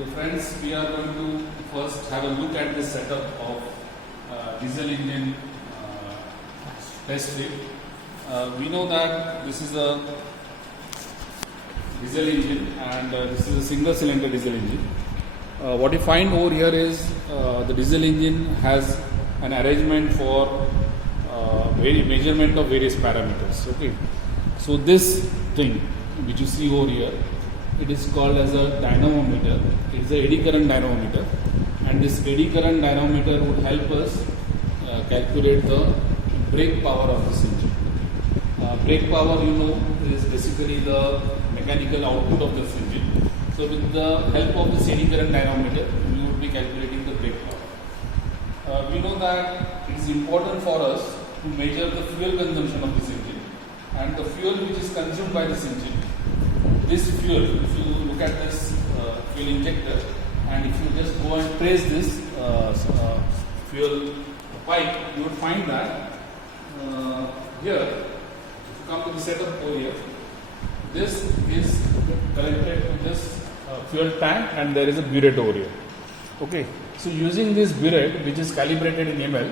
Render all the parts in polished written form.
So friends, we are going to first have a look at the setup of diesel engine test rig. We know that this is a diesel engine and this is a single cylinder diesel engine. What you find over here is the diesel engine has an arrangement for measurement of various parameters. Okay, so this thing which you see over here, it is called as a dynamometer. It is a eddy current dynamometer, and this eddy current dynamometer would help us calculate the brake power of this engine. Brake power, you know, is basically the mechanical output of this engine. So with the help of this eddy current dynamometer, we would be calculating the brake power. We know that it is important for us to measure the fuel consumption of this engine, and the fuel which is consumed by this engine. This fuel, if you look at this fuel injector, and if you just go and trace this fuel pipe, you would find that here, if you come to the setup over here, this is connected to this fuel tank, and there is a burette over here. Okay, so using this burette, which is calibrated in ml,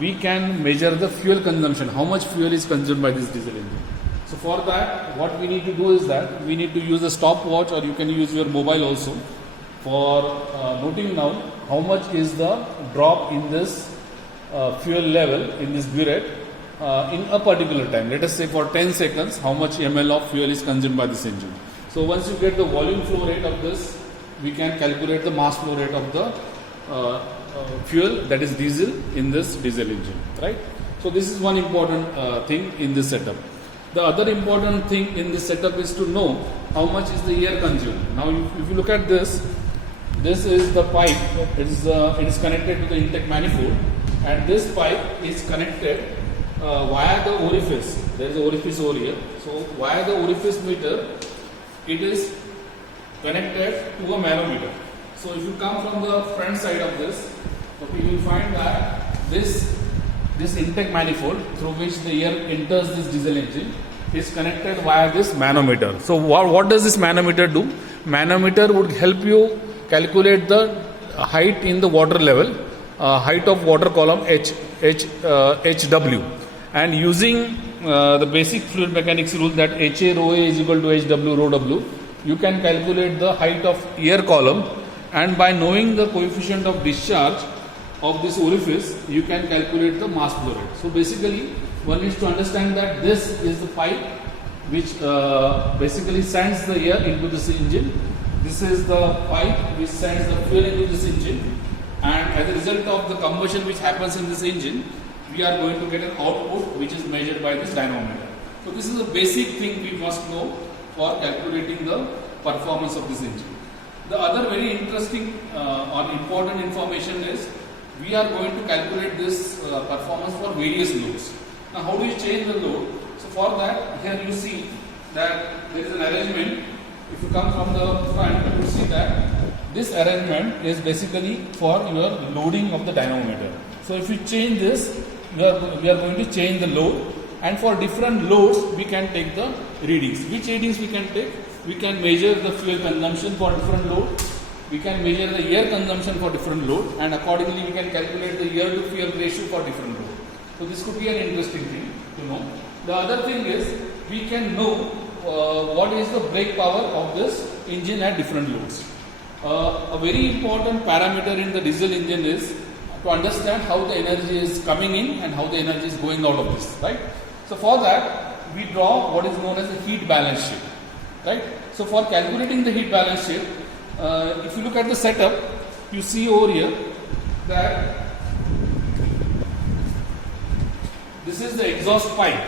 we can measure the fuel consumption, how much fuel is consumed by this diesel engine. So for that, what we need to do is that we need to use a stopwatch, or you can use your mobile also, for noting down how much is the drop in this fuel level in this burette in a particular time. Let us say for 10 seconds how much ml of fuel is consumed by this engine. So once you get the volume flow rate of this, we can calculate the mass flow rate of the fuel, that is diesel, in this diesel engine, right? So this is one important thing in this setup. The other important thing in this setup is to know how much is the air consumed. Now if you look at this, this is the pipe. It is connected to the intake manifold, and this pipe is connected via the orifice. There is an orifice over here. So via the orifice meter, it is connected to a manometer. So if you come from the front side of this, okay, you will find that this intake manifold through which the air enters this diesel engine is connected via this manometer. So what does this manometer do? Manometer would help you calculate the height in the water level, height of water column HW, and using the basic fluid mechanics rule that HA rho A is equal to HW rho W, you can calculate the height of air column, and by knowing the coefficient of discharge of this orifice, you can calculate the mass flow rate. So basically, one needs to understand that this is the pipe which basically sends the air into this engine. This is the pipe which sends the fuel into this engine, and as a result of the combustion which happens in this engine, we are going to get an output which is measured by this dynamometer. So this is a basic thing we must know for calculating the performance of this engine. The other very interesting or important information is we are going to calculate this performance for various loads. Now how do you change the load? So for that, here you see that there is an arrangement. If you come from the front, you will see that this arrangement is basically for your loading of the dynamometer. So if you change this, we are going to change the load, and for different loads we can take the readings. Which readings we can take? We can measure the fuel consumption for different load. We can measure the air consumption for different load, and accordingly we can calculate the air to fuel ratio for different load. So this could be an interesting thing to know. The other thing is we can know what is the brake power of this engine at different loads. A very important parameter in the diesel engine is to understand how the energy is coming in and how the energy is going out of this, right? So for that, we draw what is known as the heat balance sheet, right? So for calculating the heat balance sheet, if you look at the setup, you see over here that this is the exhaust pipe.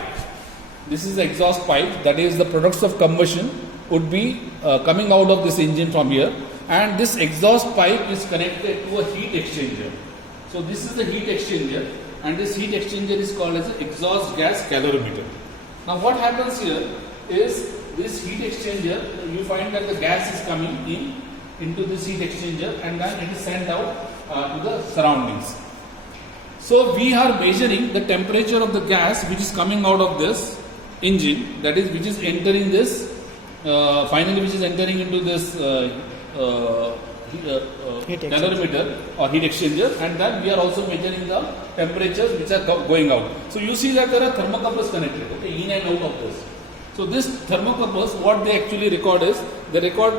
This is the exhaust pipe, that is the products of combustion would be coming out of this engine from here, and this exhaust pipe is connected to a heat exchanger. So this is the heat exchanger, and this heat exchanger is called as the exhaust gas calorimeter. Now what happens here is this heat exchanger, you find that the gas is coming into this heat exchanger, and then it is sent out to the surroundings. So we are measuring the temperature of the gas which is coming out of this engine, that is which is entering this finally which is entering into this calorimeter or heat exchanger, and then we are also measuring the temperatures which are going out. So you see that there are thermocouples connected, okay, in and out of this. So this thermocouples, what they actually record is, they record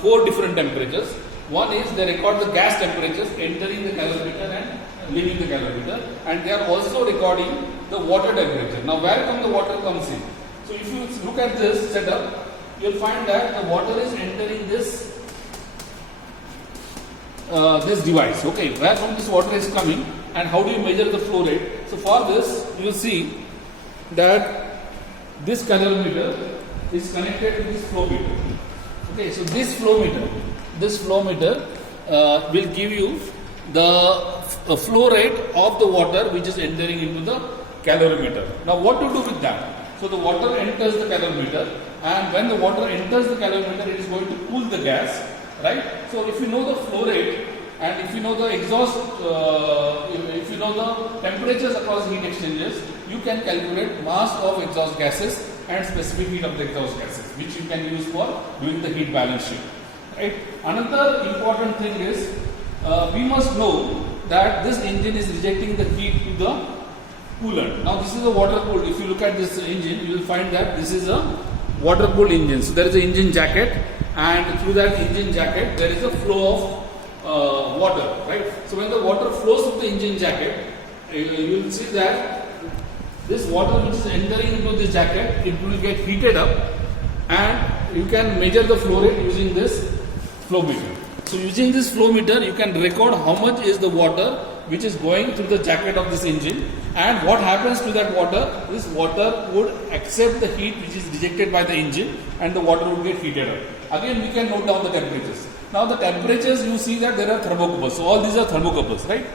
4 different temperatures. One is they record the gas temperatures entering the calorimeter and leaving the calorimeter, and they are also recording the water temperature. Now where come the water comes in? So if you look at this setup, you will find that the water is entering this this device. Okay, where from this water is coming, and how do you measure the flow rate? So for this, you will see that this calorimeter is connected to this flow meter. Okay, so this flow meter will give you the flow rate of the water which is entering into the calorimeter. Now what to do with that? So the water enters the calorimeter, and when the water enters the calorimeter, it is going to cool the gas, right? So if you know the flow rate, and if you know the exhaust, if you know the temperatures across heat exchangers, you can calculate mass of exhaust gases and specific heat of the exhaust gases, which you can use for doing the heat balance sheet. Right? Another important thing is we must know that this engine is rejecting the heat to the coolant. Now this is a water cooled. If you look at this engine, you will find that this is a water cooled engine. So there is an engine jacket, and through that engine jacket there is a flow of water, right? So when the water flows through the engine jacket, you will see that this water which is entering into this jacket, it will get heated up, and you can measure the flow rate using this flow meter. So using this flow meter, you can record how much is the water which is going through the jacket of this engine, and what happens to that water. This water would accept the heat which is rejected by the engine, and the water would get heated up. Again, we can note down the temperatures. Now the temperatures, you see that there are thermocouples. So all these are thermocouples, right?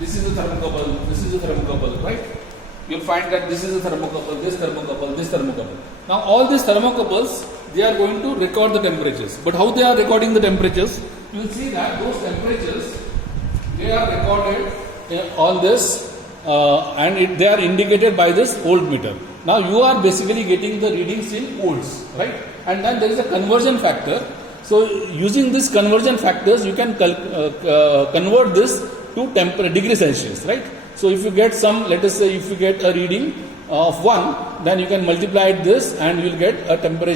This is a thermocouple, this is a thermocouple, right? You'll find that this is a thermocouple, this thermocouple, this thermocouple. Now all these thermocouples, they are going to record the temperatures. But how they are recording the temperatures? You will see that those temperatures, they are recorded on this and they are indicated by this voltmeter. Now you are basically getting the readings in volts, right? And then there is a conversion factor. So using this conversion factors, you can convert this to degree Celsius, right? So if you get some, let us say if you get a reading of 1, then you can multiply this and you will get a temperature